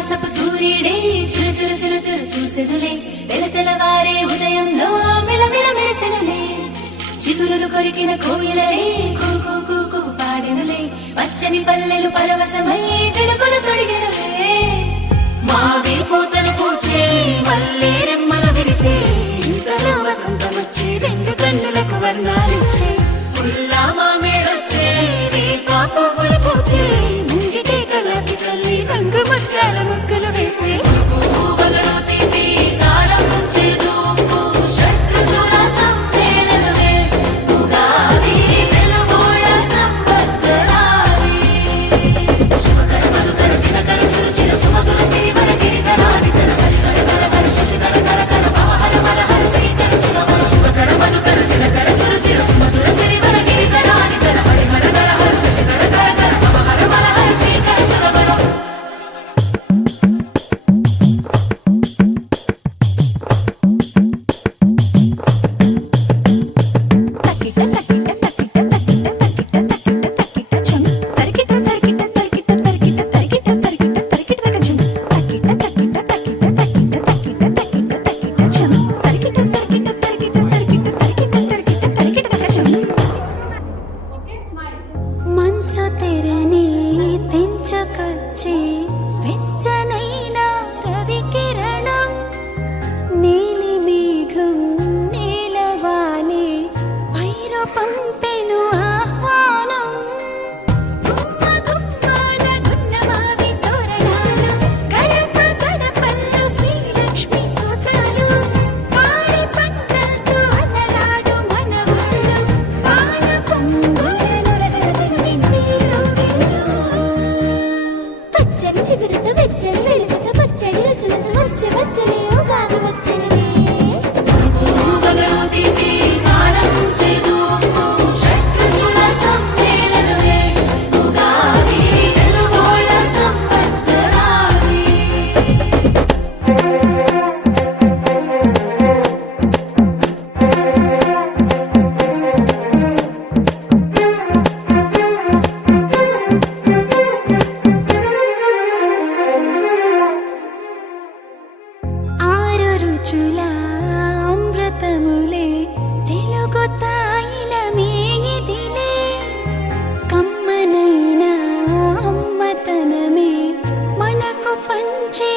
మాసపు సూర్యుడే చురు చురు చురు చురు చూసెనులే తెలతెలవారే ఉదయంలో మిలమిల మెరిసెనులే చిగురులు కొరికిన కోయిలలే కూకు కూకు పాడెనులే పచ్చని పల్లెలు పరవశమై చిలుకలు తొడిగెనులే మావి పూతలు పూచే మల్లె రెమ్మల విరిసే ఇంతలో వసంతమొచ్చే రెండు కన్నులకు వర్ణాలిచ్చే పుల్లా మామిడొచ్చే వేప పువ్వులు పూచే ముంగిటే కళ్ళకి చల్లి రంగు ముత్యాల ముగ్గులు వేసే పువ్వులలో తీపి కారం ముంచేదు షడ్రుచుల సమ్మేళనమే ఉగాది తెలుగోళ్ళ సంవత్సరాది శుభకర మధుకర దినకర సురుచిర సుమధుర శ్రీవర గిరిధరాని తన హరిహర కర కర శశిధర కర కర భవహర మలహర శ్రీకర సురవర శుభకర మధుకర దినకర సురుచిర సుమధుర శ్రీవర గిరిధరాని తన హరిహర కర హర శశిధర కర కర భవహర మలహర శ్రీకర సురవర మంచు తెరని తెంచుకొచ్చి వెచ్చనైన రవి కిరణం నీలి మేఘం నీలవాణి పైరు పంపెను ఆహ్వానం గుమ్మ గుమ్మాన గున్నమావి తోరణాలు గడప గడపల్లో శ్రీలక్ష్మి స్తోత్రాలు పాడి పంటలతో అలరాడు మనవాళ్ళు పాల పొంగుల పచ్చని చిగురుతో వెచ్చని వెలుగుతో పచ్చడి రుచులతో వచ్చే వచ్చని యోగాలు వచ్చనిలే పువ్వులలో తీపి కారం చేదు షడ్రుచుల సమ్మేళనమే ఉగాది తెలుగోళ్ళ సంవత్సరాది ఆరు రుచుల అమృతములే తెలుగు తాయిలమే ఇదిలే కమ్మనైన అమ్మతనమే మనకు పంచే